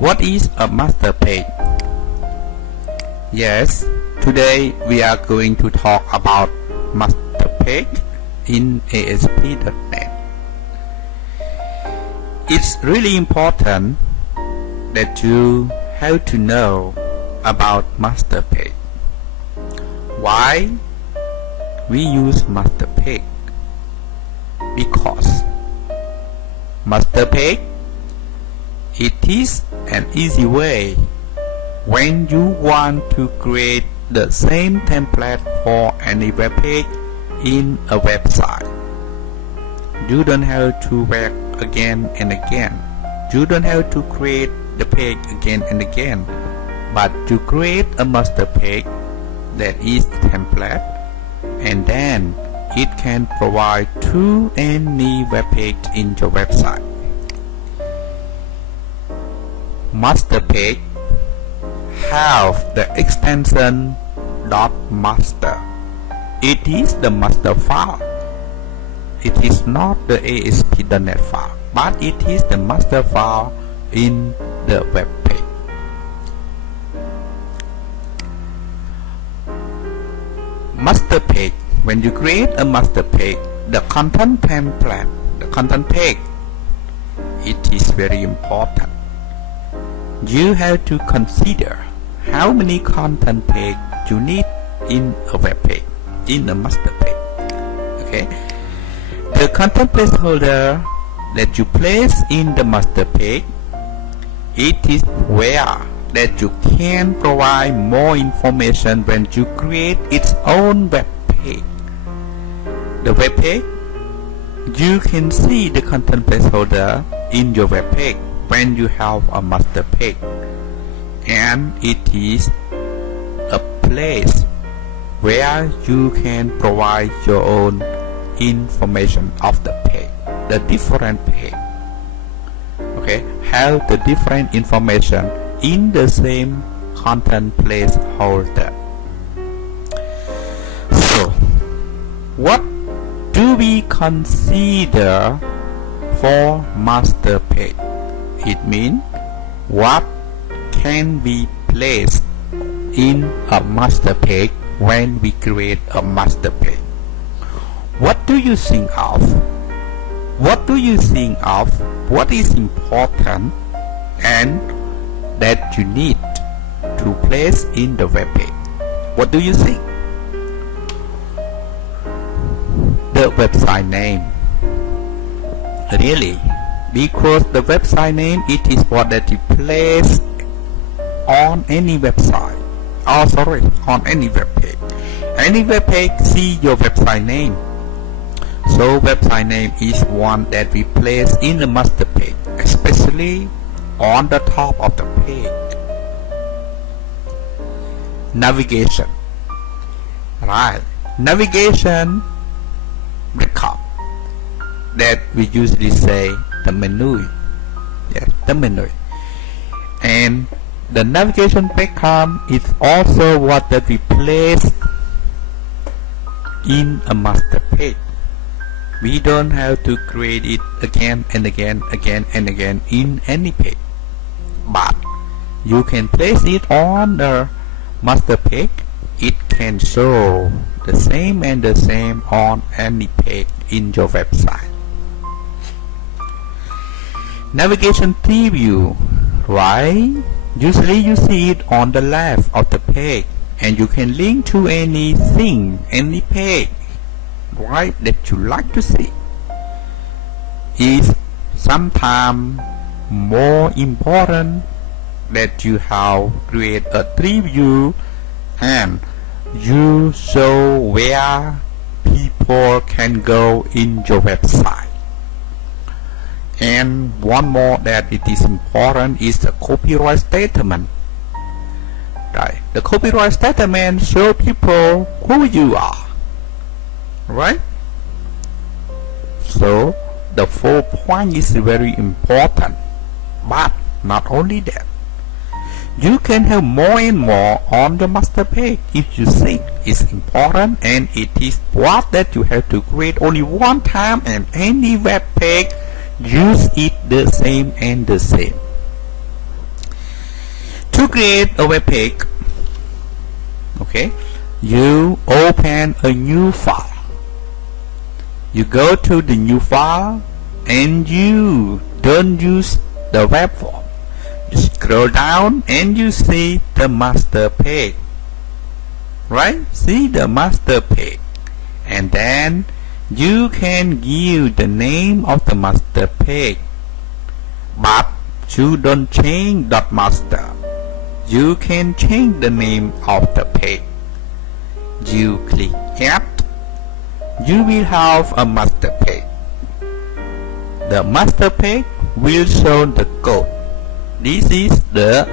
What is a master page? Yes, today we are going to talk about master page in ASP.NET. It's really important that you have to know about master page. Why we use master page? Because master page, it is an easy way when you want to create the same template for any web page in a website. You don't have to work again and again. You don't have to create the page again and again, but to create a master page that is the template, and then it can provide to any web page in your website. Master page have the extension .master. It is the master file. It is not the ASP.NET file, but it is the master file in the web page. Master page. When you create a master page, the content template, the content page, it is very important. You have to consider how many content page you need in a web page, in a master page. Okay, the content placeholder that you place in the master page, it is where that you can provide more information when you create its own web page. The web page, you can see the content placeholder in your web page when you have a master page, and it is a place where you can provide your own information of the page. The different page, okay, have the different information in the same content placeholder. So, what do we consider for master page? It means what can be placed in a master page when we create a master page. What do you think of? What do you think of? What is important and that you need to place in the web page? What do you think? The website name. Really? Because the website name, it is what that you place on any website. Oh, sorry, on any web page. Any web page see your website name. So website name is one that we place in the master page, especially on the top of the page. Navigation. Right. Navigation record that we usually say the menu. Yes, the menu. And the navigation record is also what that we place in a master page. We don't have to create it again and again in any page, but you can place it on the master page. It can show the same and the same on any page in your website. Navigation preview, right? Usually you see it on the left of the page, and you can link to anything, any page, right, that you like to see. Is sometimes more important that you have create a preview and you show where people can go in your website. And one more that it is important is the copyright statement. Right, the copyright statement show people who you are, right? So the 4 point is very important, but not only that, you can have more and more on the master page if you think it's important, and it is what that you have to create only one time, and any web page use it the same and the same. To create a web page, okay, you open a new file. You go to the new file and you don't use the web form. You scroll down and you see the master page, right? See the master page, and then you can give the name of the master page, but you don't change .master. You can change the name of the page. You click Add. You will have a master page. The master page will show the code. This is the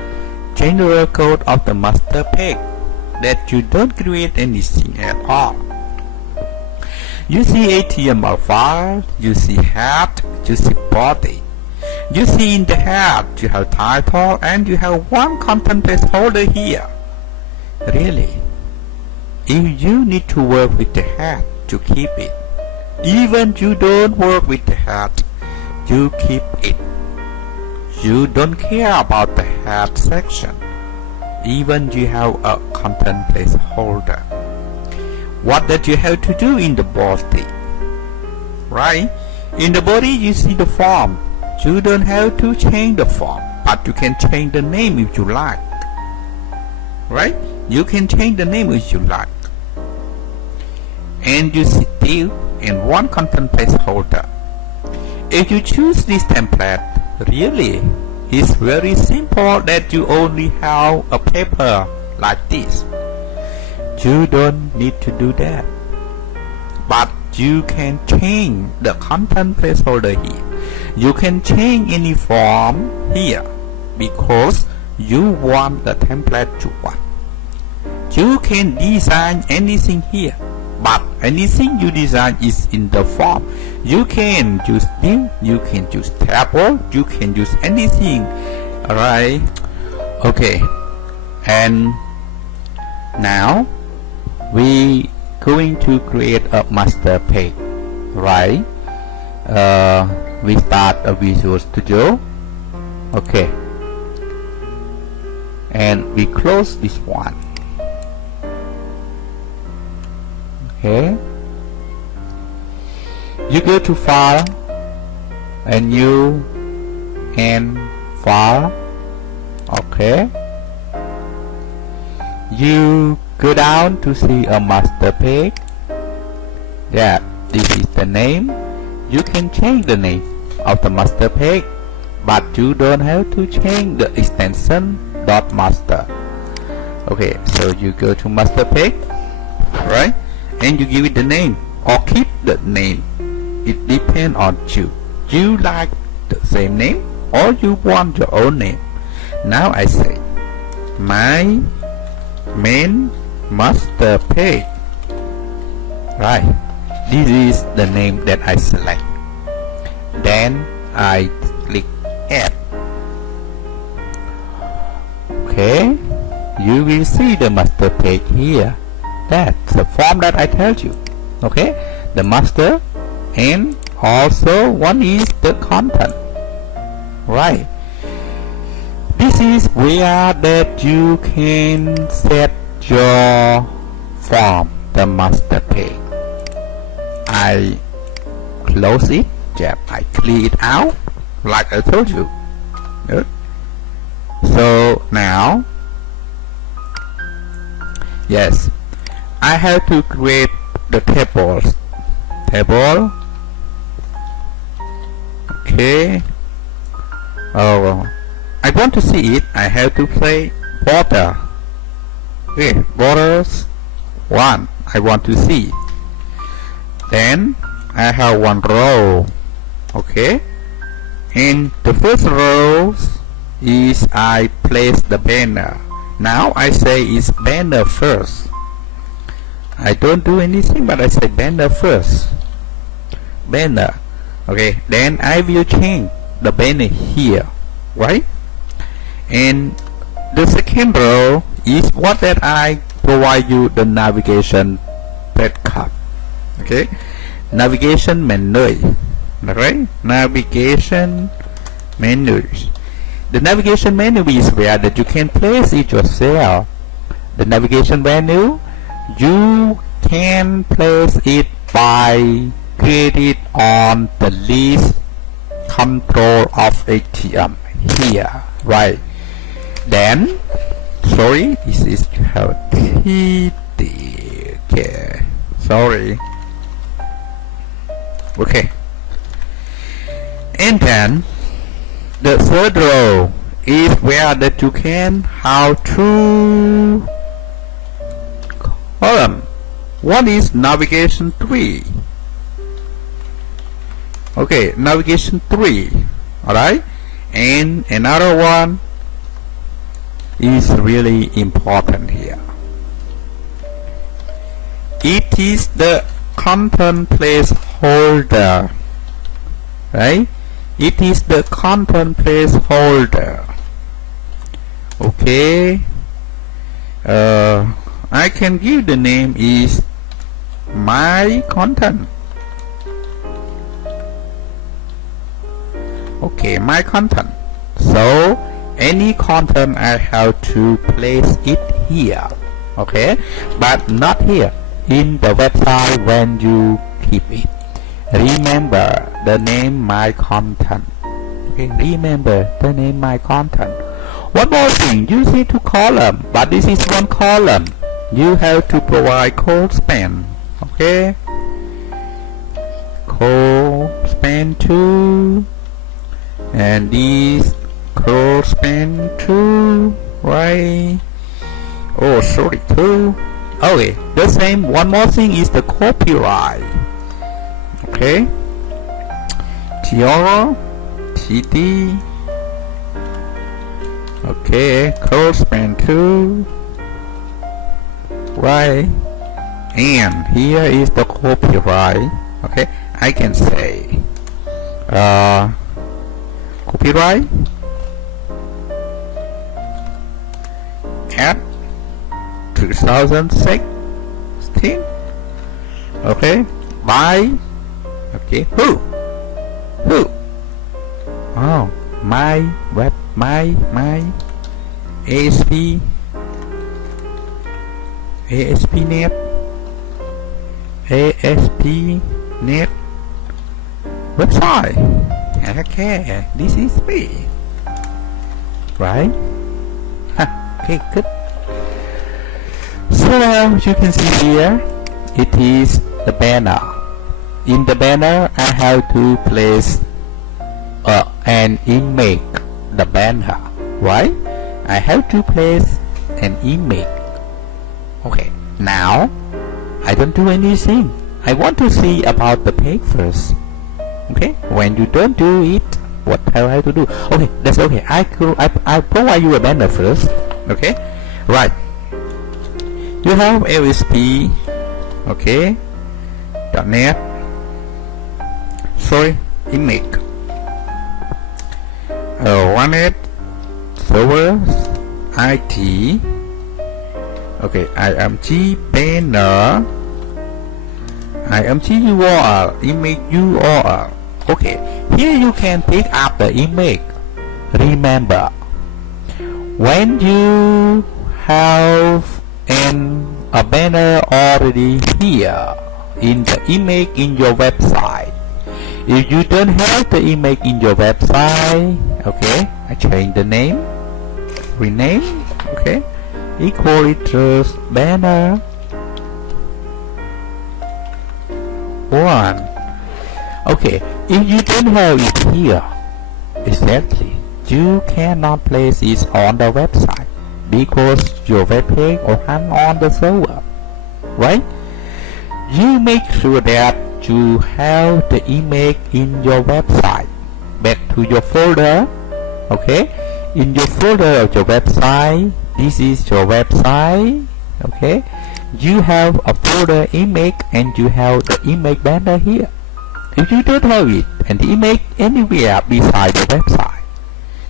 general code of the master page, that you don't create anything at all. You see HTML file, you see head, you see body. You see in the head you have title and you have one content placeholder here. Really, if you need to work with the head, to keep it. Even you don't work with the head, you keep it. You don't care about the head section. Even you have a content placeholder. What that you have to do in the body? Right? In the body you see the form. You don't have to change the form, but you can change the name if you like. Right? You can change the name if you like. And you see div and one content placeholder. If you choose this template, really, it's very simple that you only have a paper like this. You don't need to do that. But you can change the content placeholder here. You can change any form here because you want the template you want. You can design anything here, but anything you design is in the form. You can use div, you can use table, you can use anything. Alright, okay, and now we going to create a master page, right? We start a Visual Studio, okay, and we close this one. Okay, you go to File and New and File. Okay, you go down to see a master page. Yeah, this is the name. You can change the name of the master page, but you don't have to change the extension .master. Okay, so you go to master page, right? And you give it the name or keep the name. It depends on you. You like the same name or you want your own name. Now I say my main master page, right? This is the name that I select. Then I click Add. Okay, you will see the master page here. That's the form that I told you. Okay, the master, and also one is the content. Right. This is where that you can set your form, the master page. I close it. Yeah, I clear it out like I told you. Good. So now, yes, I have to create the tables. Table. Okay. Oh, I want to see it. I have to play border. Okay, borders 1. I want to see. Then I have one row. Okay. In the first row is I place the banner. Now I say it's banner first. I don't do anything, but I say banner first. Banner. Okay, then I will change the banner here, right? And the second row is what that I provide you the navigation breadcrumb. Okay, navigation menu, right? Navigation menus. The navigation menu is where that you can place it yourself. The navigation menu, you can place it by create it on the list control of ATM here, right? Then, sorry, this is how TD. Okay, sorry. Okay, and then the third row is where that you can how to column. One is navigation 3. Okay, navigation 3. Alright, and another one is really important here. It is the content placeholder, right? It is the content placeholder. Okay, I can give the name is my content. Okay, my content. So any content I have to place it here. Okay, but not here in the website when you keep it. Remember the name my content. Okay, remember the name my content. One more thing, you see two columns, but this is one column. You have to provide code span. Okay, code span 2, and this code span 2, right? Oh, sorry, 2. Okay, the same. One more thing is the copyright. Okay, TR, TD. Okay, code span 2, right? And here is the copyright. Okay, I can say copyright at 2016. Okay, by who? Oh, my web, my ASP net website. Okay, this is me, right? Okay, good. So now you can see here, it is the banner. In the banner, I have to place an image, the banner, right? I have to place an image. Okay, now I don't do anything. I want to see about the page first. Okay, when you don't do it, what I have to do? Okay, that's okay. I provide you a banner first. Okay, right. You have LSP, okay, .net, sorry, image, OneNet, servers, IT, okay, IMG banner, IMG URL, image URL. Okay, here you can pick up the image. Remember, when you have a banner already here in the image in your website, if you don't have the image in your website, okay, I change the name, rename, okay, equals banner 1. Okay, if you don't have it here, exactly, you cannot place it on the website because your web page will run on the server, right? You make sure that you have the image in your website. Back to your folder. Okay, in your folder of your website, this is your website. Okay, you have a folder image and you have the image banner here. If you don't have it and the image anywhere beside the website,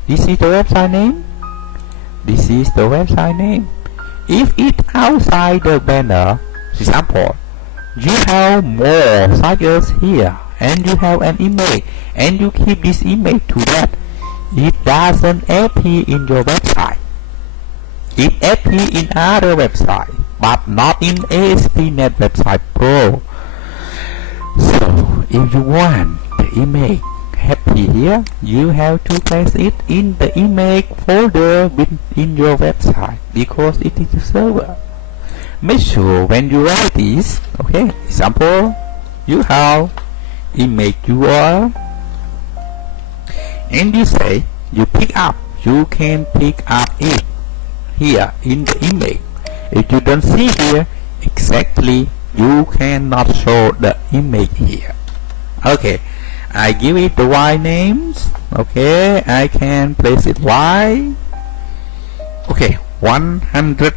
this is the website name. This is the website name. If it's outside the banner, example, you have more sites here and you have an image and you keep this image to that, it doesn't appear in your website. It appears in other website, but not in ASP.NET Website Pro. So if you want the image happy here, you have to place it in the image folder within your website because it is a server. Make sure when you write this, okay, example, you have image URL and you say you can pick up it here in the image. If you don't see here exactly, you cannot show the image here. Okay, I give it the Y names. Okay, I can place it Y. Okay, 100%.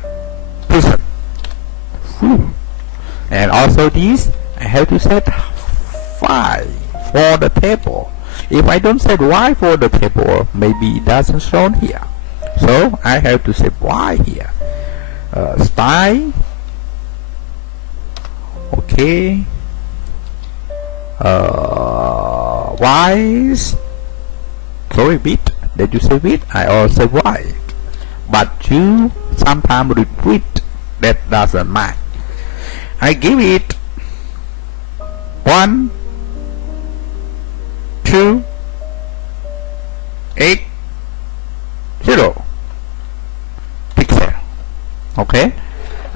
And also this, I have to set 5 for the table. If I don't set Y for the table, maybe it doesn't show here. So I have to set Y here. Style. Okay. Wise. Sorry, width. Did you say width? I also Y. But you sometimes repeat. That doesn't matter. I give it 1, 2, 8, 0 pixel. Okay,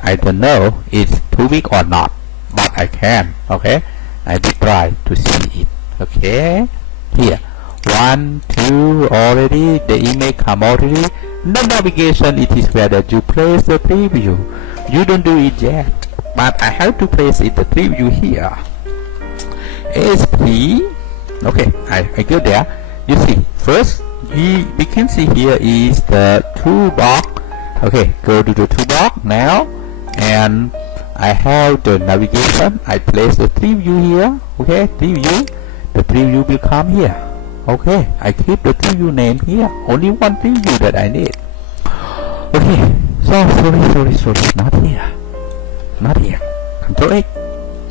I don't know it's too big or not, but I can. Okay, I will try to see it. Okay, here 1, 2 already. The image come already. The navigation, it is where that you place the preview. You don't do it yet, but I have to place it the preview here. ASP. Okay, I go there. You see, first we can see here is the toolbox. Okay, go to the toolbox now, and I have the navigation. I place the preview here. Okay, preview. The preview will come here. Okay, I keep the preview name here. Only one preview that I need. Okay, so sorry, not here. Control X.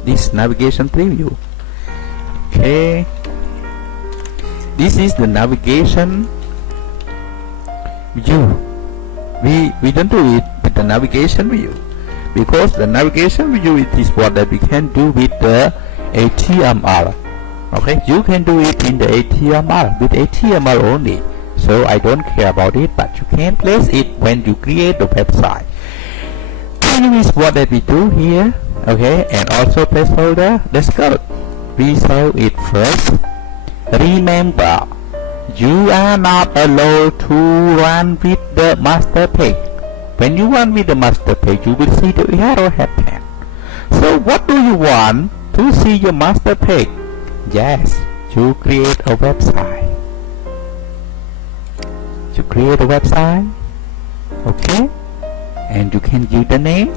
This navigation preview. Okay, this is the navigation view. We don't do it with the navigation view because the navigation view, it is what that we can do with the HTML. Okay, you can do it in the HTML with HTML only. So I don't care about it, but you can place it when you create the website. Preview is what that we do here. Okay, and also placeholder. Let's go. We save it first. Remember, you are not allowed to run with the master page. When you run with the master page, you will see the error happen. So what do you want to see your master page? Yes, you create a website. You create a website. Okay, and you can give the name.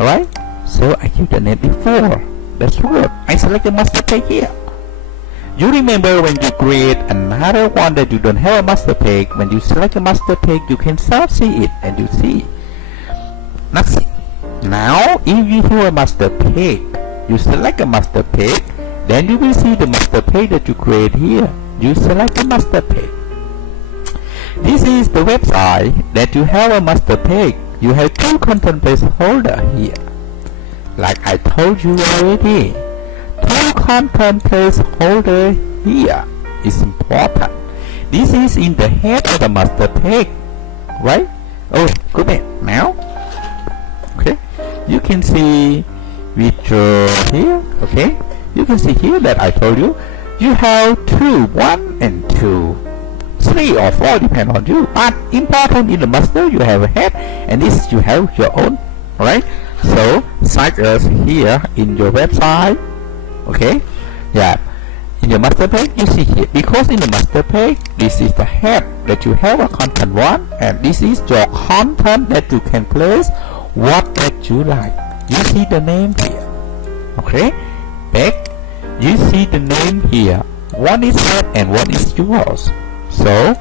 Alright, so I give the name before. That's good. I select the master page here. You remember when you create another one that you don't have a master page, when you select a master page, you can start see it and you see nothing. Now, if you have a master page, you select a master page, then you will see the master page that you create here. You select the master page. This is the website that you have a master page. You have two content placeholder here. Like I told you already, two content placeholder here is important. This is in the head of the master page, right? Oh, go back now. Okay, you can see with here. Okay, you can see here that I told you you have 2, 1 and 2, 3 or 4 depend on you. But important in the master, you have a head, and this you have your own, right? So such as here in your website. Okay, yeah, in your master page you see here, because in the master page this is the head that you have a content one, and this is your content that you can place what that you like. You see the name here. Okay, back, you see the name here. One is head and one is yours. So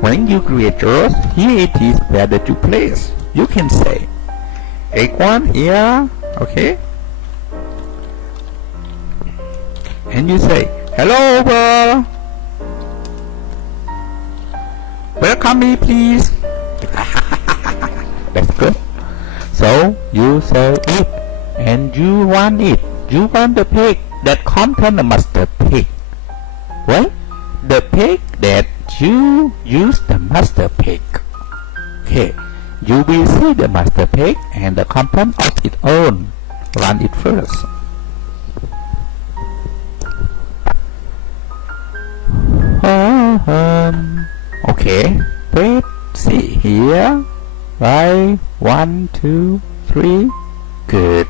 when you create yours, here it is where that you place. You can say X1 here. Okay, and you say hello world. Welcome me, please. That's good. So you sell it, and you want it. You want the pig that contain the master pig, right? The pig that you use the master pig. Okay, you will see the master pig and the content of its own. Run it first. Okay, let's see here. Right, 1, 2, 3. Good.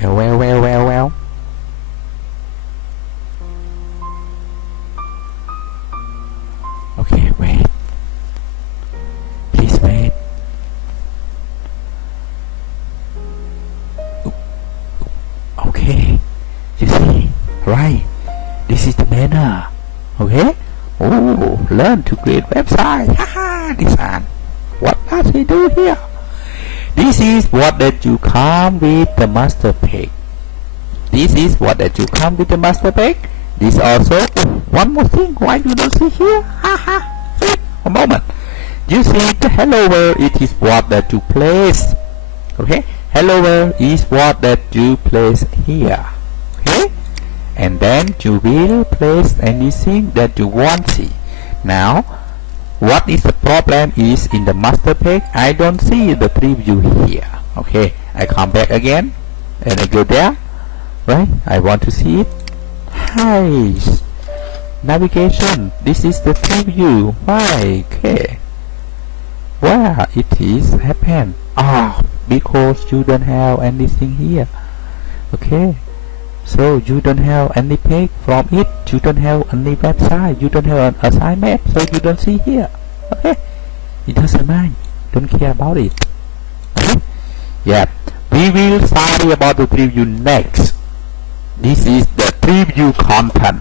Well. Okay, wait. Please wait. Okay, you see, right? This is the manner. Okay. Oh, learn to create website. Haha, this one. What does he do here? This is what that you come with the master page. This is what that you come with the master page. This also. Oh, one more thing. Why you don't see here? Haha. Wait a moment. You see the hello world. It is what that you place. Okay. Hello world is what that you place here. Okay. And then you will place anything that you want to see. Now, what is the problem is in the master page, I don't see the preview here. Okay, I come back again and I go there. Right, I want to see it. Hi, navigation. This is the preview. Why? Okay, where it is happen? Ah, because you don't have anything here. Okay. So you don't have any page from it, you don't have any website, you don't have an assignment, so you don't see here. Okay, it doesn't mind, don't care about it. Okay, yeah, we will study about the preview next. This is the preview content.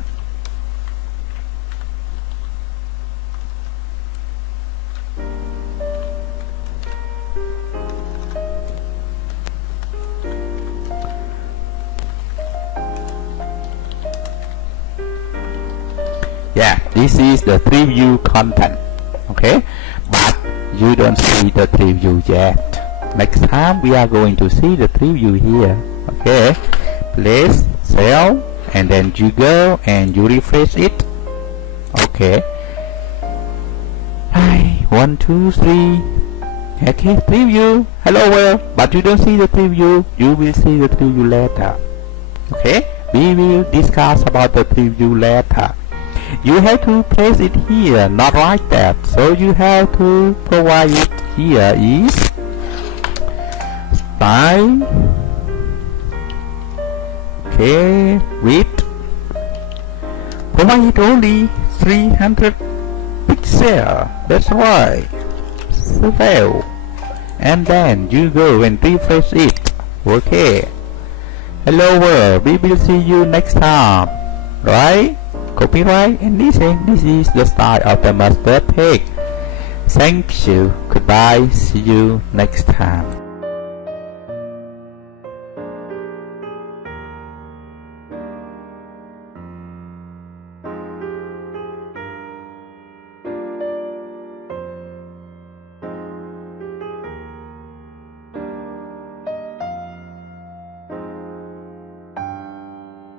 Yeah, this is the preview content. Okay, but you don't see the preview yet. Next time we are going to see the preview here. Okay, place sell and then you go and you refresh it. Okay, 1, 2, 3. Okay, preview. Hello world, but you don't see the preview. You will see the preview later. Okay, we will discuss about the preview later. You have to place it here, not like that. So you have to provide it here is style. Okay, width. Provide it only 300 pixels. That's right. Save. And then you go and refresh it. Okay. Hello world. We will see you next time. Right? Copyright anything. This is the style of the master page. Thank you. Goodbye. See you next time.